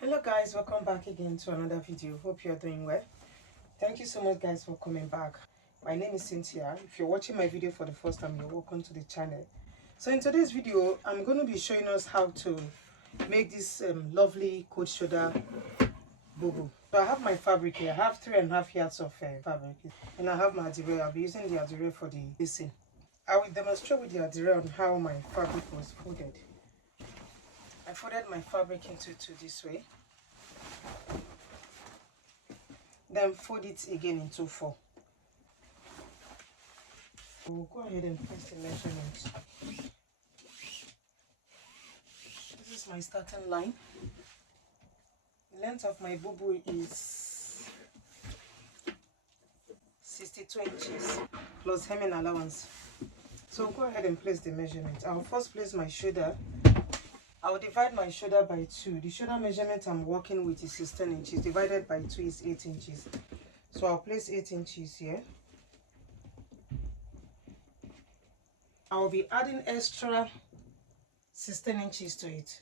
Hello guys, welcome back again to another video. Hope you're doing well. Thank you so much guys for coming back. My name is Cynthia. If you're watching my video for the first time, you're welcome to the channel. So in today's video, I'm going to be showing us how to make this lovely coat shoulder bubu. So I have my fabric here. I have 3.5 yards of fabric, and I have my adire. I'll be using the adire for the piecing. I will demonstrate with the adire on how my fabric was folded. I folded my fabric into two this way. Then fold it again into 4. We'll go ahead and place the measurement. This is my starting line. The length of my bubu is 62 inches plus hemming allowance. So go ahead and place the measurement. I'll first place my shoulder. I'll divide my shoulder by 2. The shoulder measurement I'm working with is 16 inches. Divided by 2 is 8 inches. So I'll place 8 inches here. I'll be adding extra 16 inches to it.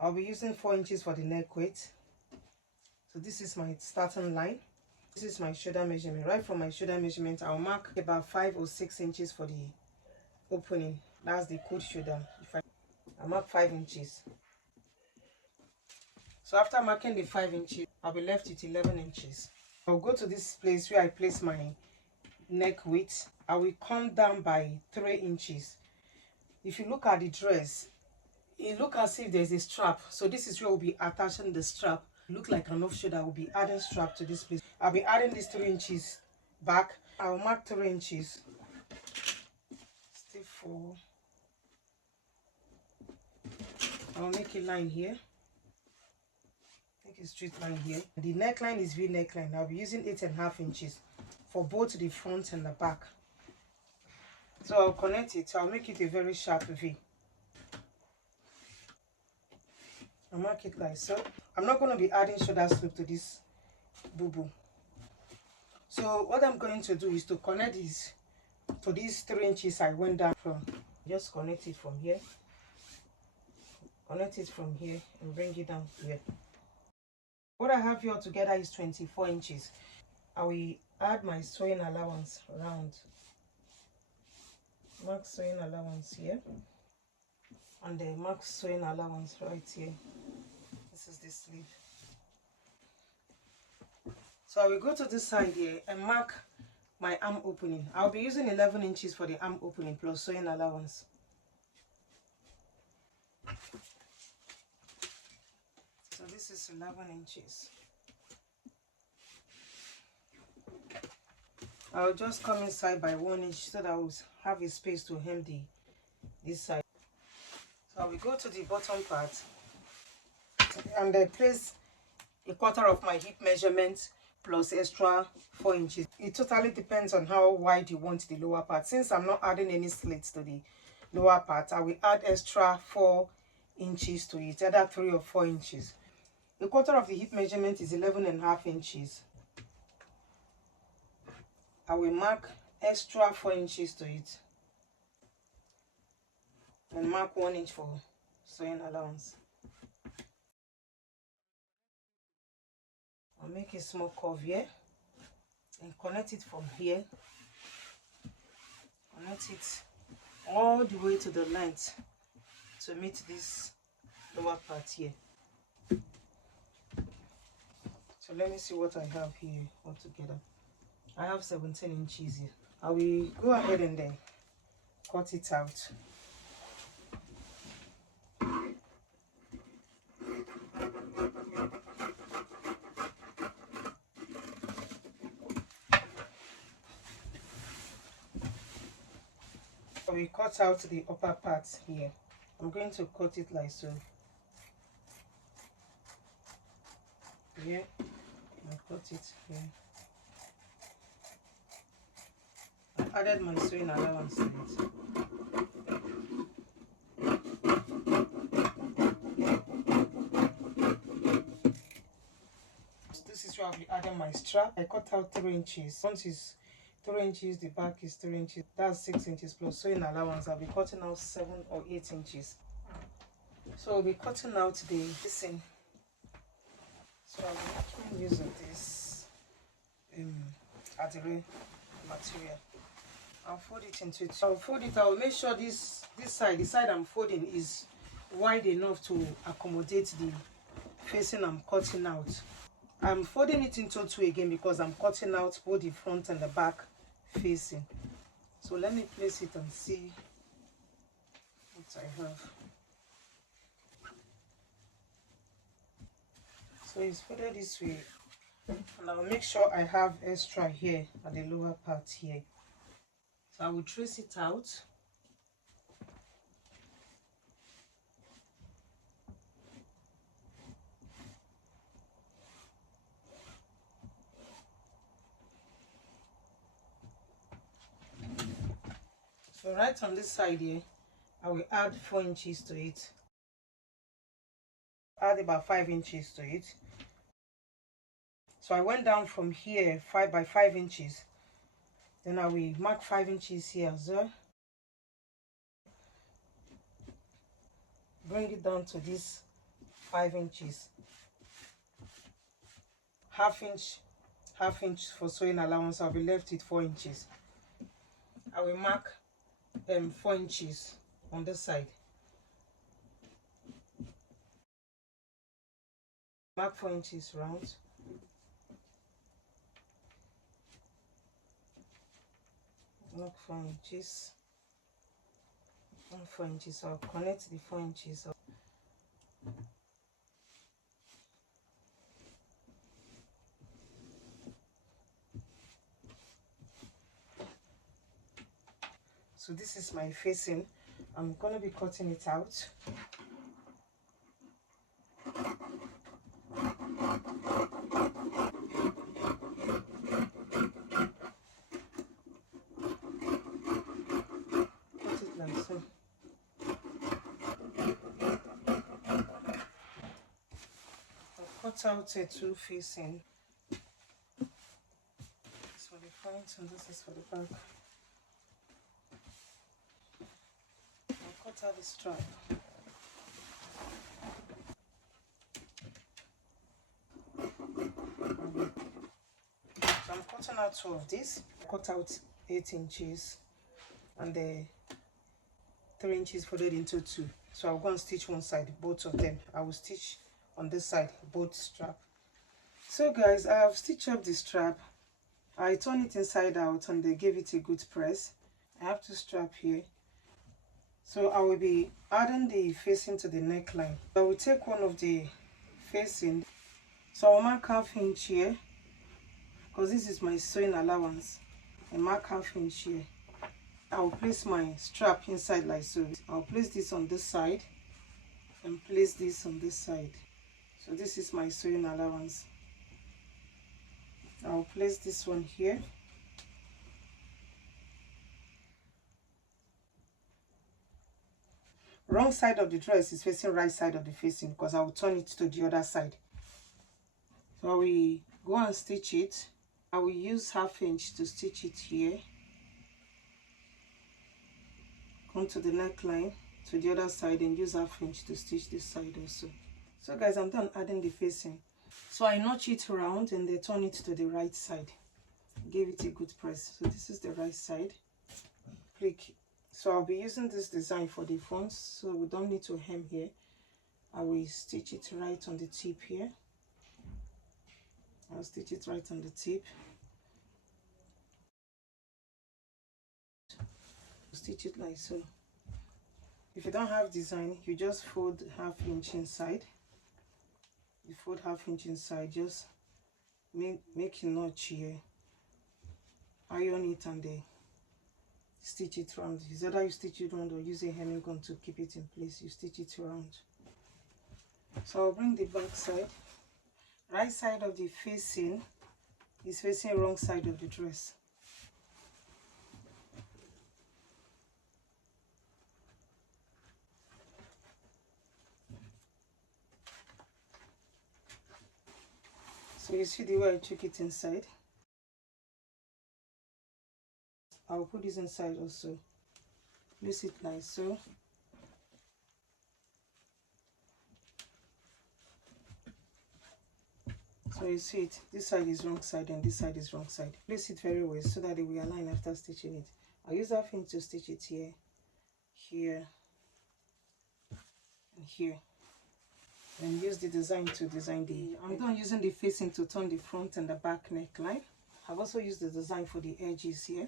I'll be using 4 inches for the neck weight. So this is my starting line. This is my shoulder measurement. Right from my shoulder measurement, I'll mark about 5 or 6 inches for the opening. That's the coat shoulder. I mark 5 inches. So after marking the 5 inches, I'll be left with 11 inches. I'll go to this place where I place my neck width. I will come down by 3 inches. If you look at the dress, it looks as if there's a strap. So this is where we'll be attaching the strap. Look like an off shoulder. We'll be adding strap to this place. I'll be adding these 3 inches back. I'll mark 3 inches. Still 4. I'll make a line here. Make a straight line here. The neckline is V neckline. I'll be using 8.5 inches for both the front and the back. So I'll connect it. I'll make it a very sharp V. I'll mark it like so. I'm not going to be adding shoulder slope to this bubu. So what I'm going to do is to connect this to these 3 inches I went down from. Just connect it from here. Connect it from here and bring it down here. What I have here together is 24 inches. I will add my sewing allowance around. Mark sewing allowance here. And then mark sewing allowance right here. This is the sleeve. So I will go to this side here and mark my arm opening. I'll be using 11 inches for the arm opening plus sewing allowance. So this is 11 inches. I'll just come inside by 1 inch so that I will have a space to hem this side. So I will go to the bottom part and I place 1/4 of my hip measurement plus extra 4 inches. It totally depends on how wide you want the lower part. Since I'm not adding any slits to the lower part, I will add extra 4 inches to it, either 3 or 4 inches. 1/4 of the hip measurement is 11.5 inches. I will mark extra 4 inches to it and mark 1 inch for sewing allowance. I'll make a small curve here and connect it from here. Connect it all the way to the length to meet this lower part here. So let me see what I have here altogether. I have 17 inches here. I will go ahead and then cut it out. I will cut out the upper part here. I'm going to cut it like so. Here, I cut it here. I added my sewing allowance to it. This is where I'll be adding my strap. I cut out 3 inches. Front is 3 inches, the back is 3 inches. That's 6 inches plus sewing allowance. I'll be cutting out 7 or 8 inches. So we'll be cutting out the piecing So I'll be making use of this adire material. I'll fold it into two. I'll fold it. I'll make sure this side, the side I'm folding, is wide enough to accommodate the facing I'm cutting out. I'm folding it into two again because I'm cutting out both the front and the back facing. So let me place it and see what I have. So it's folded this way, and I'll make sure I have extra here at the lower part here. So I will trace it out. So right on this side here, I will add 4 inches to it. Add about 5 inches to it. So I went down from here 5 by 5 inches. Then I will mark 5 inches here as well. Bring it down to this 5 inches. Half inch for sewing allowance. I'll be left with 4 inches. I will mark 4 inches on this side. Mark 4 inches round. Mark 4 inches. And 4 inches. So I'll connect the 4 inches up. So this is my facing. I'm going to be cutting it out. Cut it like so. I'll cut out a two facing. This for the front and this is for the back. I'll cut out the strap. So I'm cutting out two of these. Cut out 8 inches and the 3 inches folded into two. So I'll go and stitch one side, both of them. I will stitch on this side, both strap. So guys, I have stitched up the strap. I turn it inside out and they gave it a good press. I have two strap here. So I will be adding the facing to the neckline. I will take one of the facing. So I'll mark half inch here because this is my sewing allowance. I mark half inch here. I'll place my strap inside like so. I'll place this on this side and place this on this side. So this is my sewing allowance. I'll place this one here. Wrong side of the dress is facing right side of the facing because I will turn it to the other side. So I will go and stitch it. I will use half inch to stitch it here. Come to the neckline to the other side and use half inch to stitch this side also. So guys, I'm done adding the facing. So I notch it around and then turn it to the right side. Give it a good press. So this is the right side. Click. So I'll be using this design for the front, so we don't need to hem here. I will stitch it right on the tip here. I'll stitch it right on the tip. Stitch it like so. If you don't have design, you just fold half inch inside. You fold half inch inside, just make a notch here. Iron it and then stitch it round. It's either you stitch it round or use a hemming gun to keep it in place. You stitch it round. So I'll bring the back side. Right side of the facing is facing wrong side of the dress. So you see the way I took it inside. I'll put this inside also. Place it like so. So you see it, this side is wrong side and this side is wrong side. Place it very well so that it will align after stitching it. I'll use that thing to stitch it here, here, and here. And use the design to design the... I'm done using the facing to turn the front and the back neckline. I've also used the design for the edges here.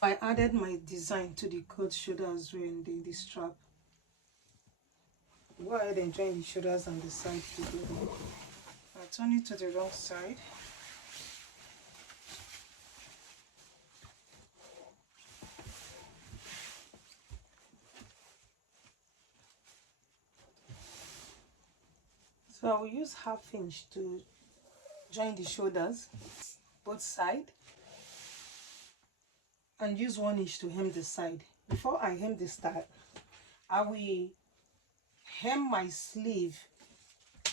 I added my design to the coat shoulder as well and the strap. Go ahead and join the shoulders and the side together. I turn it to the wrong side. So I will use half inch to join the shoulders, both sides, and use 1 inch to hem the side. Before I hem the start, I will hem my sleeve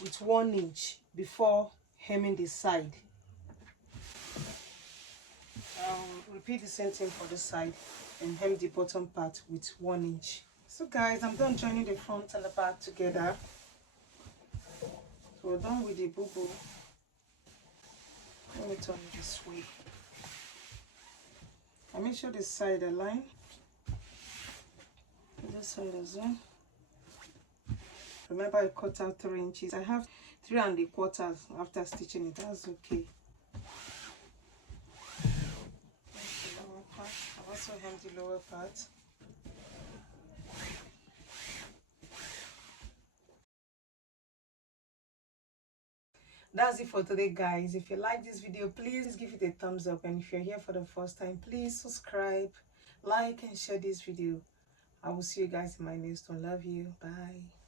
with 1 inch before hemming the side. I'll repeat the same thing for the side and hem the bottom part with 1 inch. So guys, I'm done joining the front and the back together. So we're done with the bubu. Let me turn it this way. I make sure the side align. This side as well. Remember, I cut out 3 inches. I have 3 1/4 after stitching it. That's okay. The lower part. I've also hemmed the lower part. That's it for today, guys. If you like this video, please give it a thumbs up, and if you're here for the first time, please subscribe, like, and share this video. I will see you guys in my next one. Love you. Bye.